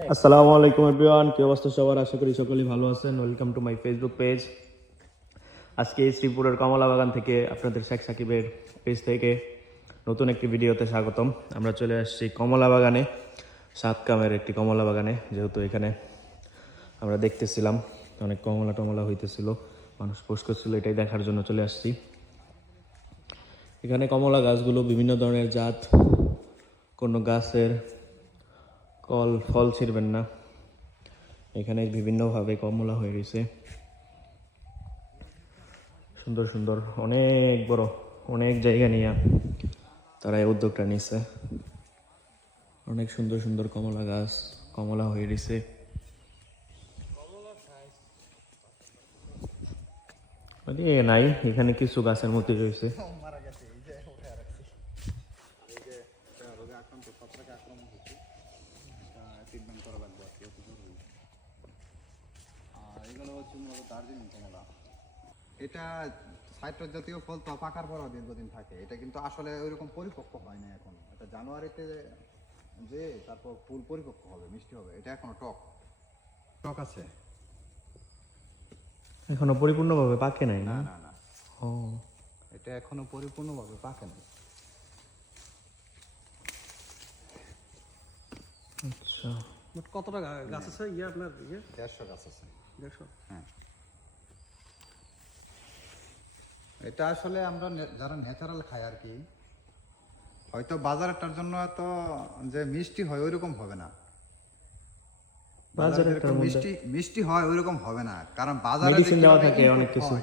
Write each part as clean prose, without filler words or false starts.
আসসালামু আলাইকুম এভরিওয়ান, কি অবস্থা সবার? আশা করি সকলেই ভালো আছেন। Welcome to my Facebook page. আজকে শ্রীপুরের কমলা বাগান থেকে আপনাদের শেখ সাকিবের পেজ থেকে নতুন একটি ভিডিওতে স্বাগতম। আমরা চলে আসছি কমলা বাগানে, সাতকামের একটি কমলা বাগানে। যেহেতু এখানে আমরা দেখতেছিলাম অনেক কমলা টমলা হইতেছিল, মানুষ পোস্ট করছিল, এটাই দেখার জন্য চলে আসছি। এখানে কমলা গাছগুলো বিভিন্ন ধরনের জাত, কোনো গাছের ফল ছিঁড়বেন না, এখানে বিভিন্নভাবে কমলা হয়ে রয়েছে। সুন্দর সুন্দর অনেক বড় অনেক জায়গা নিয়ে তারা এই উদ্যোগটা নিচ্ছে। অনেক সুন্দর সুন্দর কমলা গাছ, কমলা হয়ে রয়েছে। নাই, এখানে কিছু গাছের মধ্যে রয়েছে। এটা সাইট্রাস জাতীয় ফল তো পাকার পর দীর্ঘদিন থাকে। এটা কিন্তু আসলে ওইরকম পরিপক্ক হয় না এখন। এটা জানুয়ারিতে যে তারপর ফুল পরিপক্ক হবে, মিষ্টি হবে। এটা এখনো টক টক আছে, এখনো পরিপূর্ণভাবে পাকে নাই না না? না না, ও, এটা এখনো পরিপূর্ণভাবে পাকে নাই। আচ্ছা। কতটা গাছ আছে আপনার 150 গাছ আছে। 150? হ্যাঁ, এটা আসলে আমরা যারা ন্যাচারাল খাই আর কি, হয়তো বাজারেরটার জন্য এত যে মিষ্টি হয় ওইরকম হবে না। বাজারে যেরকম মিষ্টি হয় ওইরকম হবে না, কারণ বাজারে মেডিসিন দেওয়া থাকে অনেক কিছু।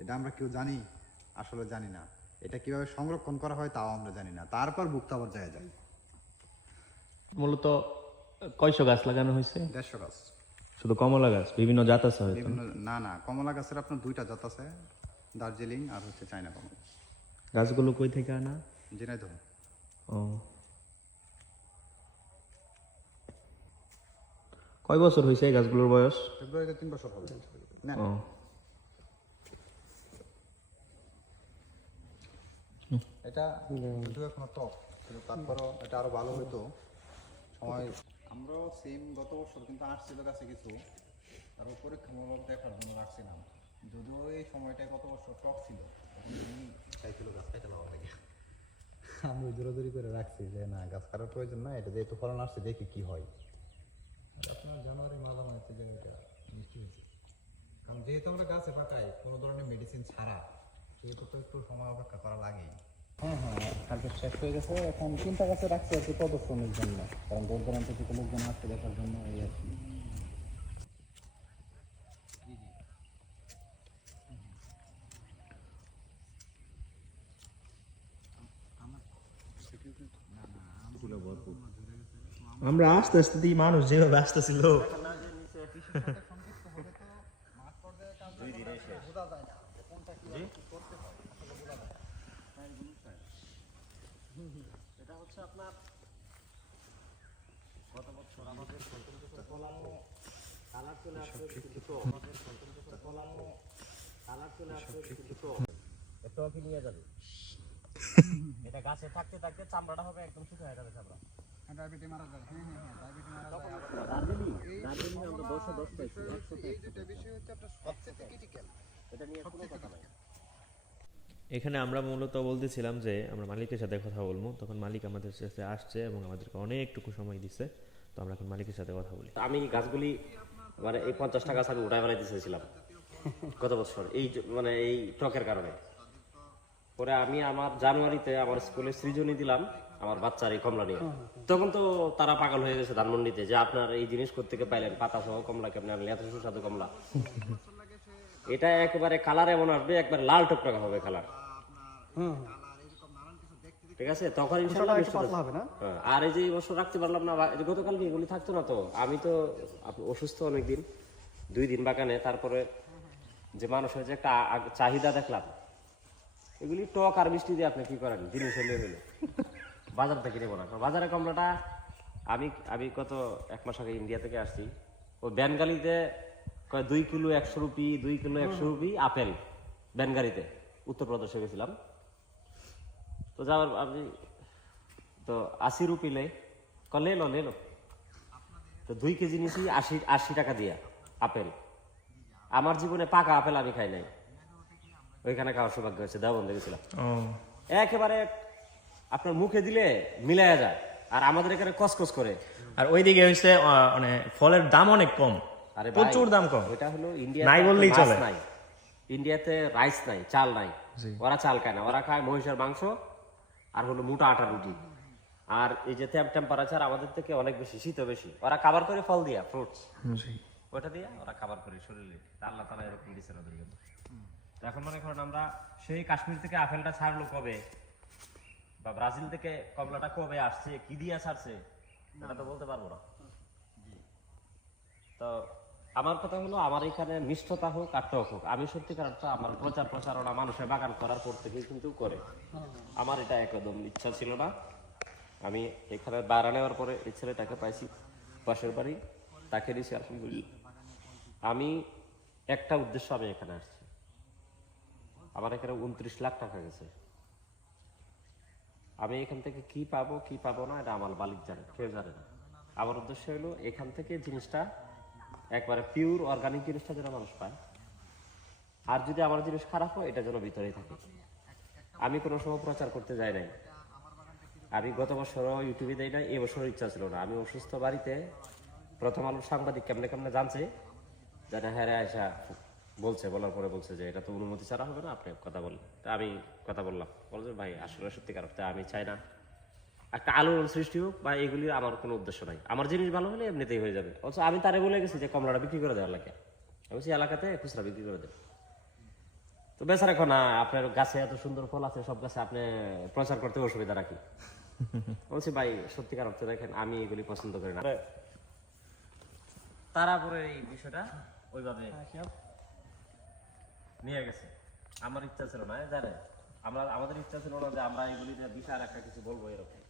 এটা আমরা কেউ জানি, আসলে জানি না। এটা কিভাবে সংরক্ষণ করা হয় তাও আমরা জানি না। তারপর ভুক্তাবার যায় যায়। মূলত কয়শো গাছ লাগানো হয়েছে? 150 গাছ। শুধু কমলা গাছ? বিভিন্ন জাত আছে হয়তো? বিভিন্ন, না না, কমলা গাছের আপনার 2টা জাত আছে, দার্জিলিং আর হচ্ছে চায়না কমলা। গাছগুলো কই থেকে আনা? ঝিনাইদহ। ও, কয় বছর হয়েছে এই গাছগুলোর বয়স? ফেব্রুয়ারিতে 3 বছর হবে। না ও, এটা যদিও এখনো টক, কিন্তু তারপরও এটা আরো ভালো হইতো সময়। আমরাও সেম গত বছর কিন্তু আসছিল কাছে কিছু, আর পরীক্ষামূলক দেখার জন্য রাখছিলাম। যদিও এই সময়টায় গত বছর টক ছিল, চাইছিল গাছ কেটে নেওয়া লাগে। আমি দৌড়াদৌড়ি করে রাখছি যে না, গাছ কাটার প্রয়োজন না, এটা যেহেতু ফলন আসছে দেখি কি হয়। আপনার জানুয়ারি মালা হচ্ছে যে এটা মিষ্টি হয়েছে, কারণ যেহেতু আমরা গাছে পাকাই কোনো ধরনের মেডিসিন ছাড়া, সেহেতু তো একটু সময় অপেক্ষা করা লাগেই। হ্যাঁ হ্যাঁ, হারভেস্ট শেষ হয়ে গেছে। এখন 3টা গাছে রাখছি আর কি প্রদর্শনের জন্য, কারণ দূর দূরান্ত থেকে লোকজন আসছে দেখার জন্য, এই আর কি। আমরা আস্তে আস্তে দিই, মানুষ যেভাবে আসতেছিল এটা হচ্ছে আপনার গত বছর আমাদের কলামও কালার চলে আসছে, কিন্তু কলামও কালার চলে আসছে, কিন্তু এটাও কি নিয়ে যাবে? এটা গাছে থাকতে থাকতে চামড়াটা হবে একদম শুকিয়ে হয়ে যাবে চামড়া। ডায়াবেটিস মারা যায়। হ্যাঁ হ্যাঁ হ্যাঁ, ডায়াবেটিস মারা যায়। দার্জিলিং আমরা 10 পাইছি, 100 এই দুটো বিষয় হচ্ছে আপনার সবচেয়ে ক্রিটিক্যাল। এটা নিয়ে কোনো কথা নাই। এখানে আমরা মূলত বলতেছিলাম যে আমরা মালিকের সাথে কথা বলবো, তখন মালিক আমাদের সাথে আসছে এবং আমাদেরকে অনেকটুকু সময় দিচ্ছে। তো আমরা এখন মালিকের সাথে কথা বলি। আমি গাছগুলি মানে এই 50টা গাছ আমি উঠায় বানাইতে চেয়েছিলাম গত বছর, এই মানে এই টকের কারণে। পরে আমি আমার জানুয়ারিতে আমার স্কুলে সৃজনী দিলাম আমার বাচ্চার এই কমলা নিয়ে। তখন তো তারা পাগল হয়ে গেছে ধানমন্ডিতে, যে আপনার এই জিনিস কোত্থেকে পাইলেন, পাতা সহ কমলা কেমন আনলেন, এত সুস্বাদু কমলা। এটা একেবারে কালার এমন আসবে, একবার লাল টকটকা হবে কালার। ঠিক আছে, তখন ইনশাআল্লাহ হবে না। আর এই যে এই বছর রাখতে পারলাম না, গতকাল এগুলি থাকতো না। তো আমি তো অসুস্থ অনেকদিন, 2 দিন বাগানে। তারপরে যে মানুষের যে একটা চাহিদা দেখলাম, এগুলি টক আর মিষ্টি দিয়ে আপনি কি করেন, জিনিস হলে হলো বাজার থেকে নেবো না। বাজারে কমলাটা আমি গত 1 মাস আগে ইন্ডিয়া থেকে আসছি, ও ব্যানগালিতে 2 kilo 100 rupee, 2 kilo 100 rupee apple ব্যানগালিতে, উত্তরপ্রদেশে গেছিলাম। তো যাওয়ার আমি তো 80 রুপিলে লে লো তো 2 কেজি নিছি 80 টাকা দিয়া আপেল। আমার জীবনে পাকা আপেল আমি খাই নাই, ওইখানে খাওয়ার সৌভাগ্য হয়েছে, দেওবন্দে গেছিলাম। ও একেবারে আপনার মুখে দিলে মিলায়া যায়, আর আমাদের এখানে কসকস করে। আর ওইদিকে হইছে মানে ফলের দাম অনেক কম, আরে ভাই, প্রচুর দাম কম। ওইটা হলো ইন্ডিয়া নাই বললেই চলে। নাই, ইন্ডিয়াতে রাইস নাই, চাল নাই, জি। ওরা চাল খায় না, ওরা খায় মহিষের মাংস আর হলো মোটা আটা রুটি। আর এই যে টেম্পারেচার আমাদের থেকে অনেক বেশি, শীতও বেশি, ওরা খাবার করে ফল দিয়া, ফ্রুটস ওটা দিয়ে ওরা খাবার করে শরীরে। তা আল্লাহ তাআলা এরকম দিয়েছেন ওদের জন্য। তো এখন মনে করেন আমরা সেই কাশ্মীর থেকে আপেলটা ছাড়লো কবে, বা ব্রাজিল থেকে কমলাটা কবে আসছে, কি দিয়া ছাড়ছে, এটা তো বলতে পারবো না। তো আমার কথা হলো, আমার এখানে মিষ্টতা হোক আর টক হোক, আমি সত্যিকার অর্থে আমার প্রচারণা মানুষের বাগান করার পর থেকে কিন্তু করে। আমার এটা একদম ইচ্ছা ছিল না। আমি এখানে বাড়া নেওয়ার পরে এই ছেলেটাকে পাইছি পাশের বাড়ি, তাকে দিয়েছি আলহামদুলিল্লাহ। আমি একটা উদ্দেশ্য, আমি এখানে আসছি, আমার এখানে 29 লাখ টাকা গেছে। আমি এখান থেকে কি পাবো না এটা আমার মালিক জানে, কেউ জানে না। আমার উদ্দেশ্য হলো এখান থেকে জিনিসটা একবারে পিওর অর্গানিক জিনিসটা যেন মানুষ পায়। আর যদি আমার জিনিস খারাপ হয়, এটা যেন ভিতরেই থাকে। আমি কোনো সময় প্রচার করতে যাই নাই। আমি গত বছরও ইউটিউবে দেই নাই, এবছরও ইচ্ছা ছিল না। আমি অসুস্থ বাড়িতে প্রথম আলোর সাংবাদিক কেমনে জানছে, জানে হ্যাঁ রে আয়সা বলছে, বলার পরে বলছে যে এটা তো অনুমতি ছাড়া হবে না, আপনি কথা বলেন। তা আমি কথা বললাম, বলছে ভাই আসলে সত্যিকার অর্থে আমি চাই না একটা আলোড়ন সৃষ্টি হোক, বা এগুলির আমার কোনো উদ্দেশ্য নাই। আমার জিনিস ভালো হলে এমনিতেই হয়ে যাবে। অথচ আমি তারে বলে গেছি যে কমলাটা বিক্রি করে দেওয়ার লাগে, আমি বলছি এলাকাতে খুচরা বিক্রি করে দেবে। তো বেচারা এখন আপনার গাছে এত সুন্দর ফল আছে, সব গাছে আপনি প্রচার করতে অসুবিধা রাখি। বলছি ভাই সত্যিকার অর্থে দেখেন, আমি এগুলি পছন্দ করি না। তারপরে এই বিষয়টা ওইভাবে নিয়ে গেছে। আমার ইচ্ছা ছিল না, জানেন, আমাদের ইচ্ছা ছিল না যে আমরা এগুলি বিশাল একটা কিছু বলবো এরকম।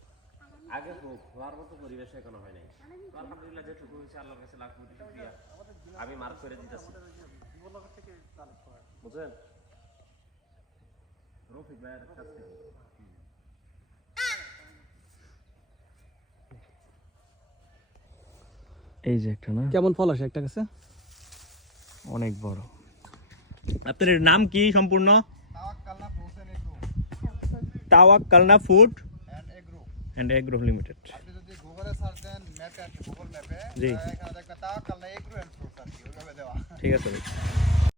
আগে হওয়ার মতো পরিবেশ এখনো হয় নাই। তো আলহামদুলিল্লাহ যেটুকু হয়েছে আল্লাহর কাছে লাখ কোটি শুকরিয়া, আমি মার্ক করে দিতেছি। বুঝলেন রফিক ভাইয়ের কাছ থেকে এই যে একটা না, কেমন ফল আসে একটা গাছে? অনেক বড়। আপনার এর নাম কি সম্পূর্ণ? Tawakkalna frozen agro Tawakkalna food and agro. And agro limited. আপনি যদি গুগলে সার্চ দেন, ম্যাপে আসবে, গুগল ম্যাপে জি। এখানে দেখবেন তাওয়াক্কালনা এগ্রো এন্ড ফ্রুটস আর কি ওইভাবে দেওয়া। ঠিক আছে ভাই।